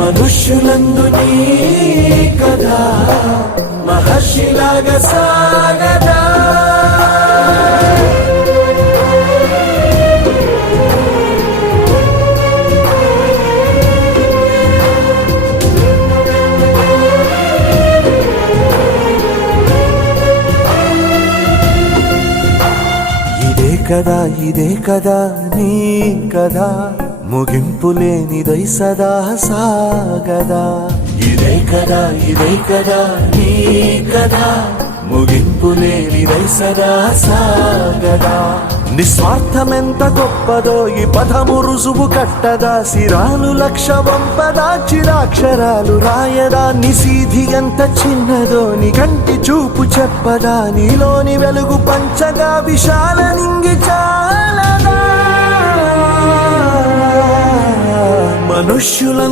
మనుష్యులందు నీ కథ మహర్షిలాగా సాగదా. ఇదే కదా నీ కదా ముగింపులేనిదై సదా సాగదా. ఇదే కదా నీ కదా ముగింపులేనిదై సదా సాగదా. నిస్వార్థమెంత గొప్పదో ఈ పదము రుజువు కట్టదా. సిరాలు లక్ష వంపదా చిరాక్షరాలు రాయదా. నిశీధి ఎంత చిన్నదో నీ కంటి చూపు చెప్పదా. నీలోని వెలుగు పంచగా విశాల నింగి చాలదా. మనుష్యులం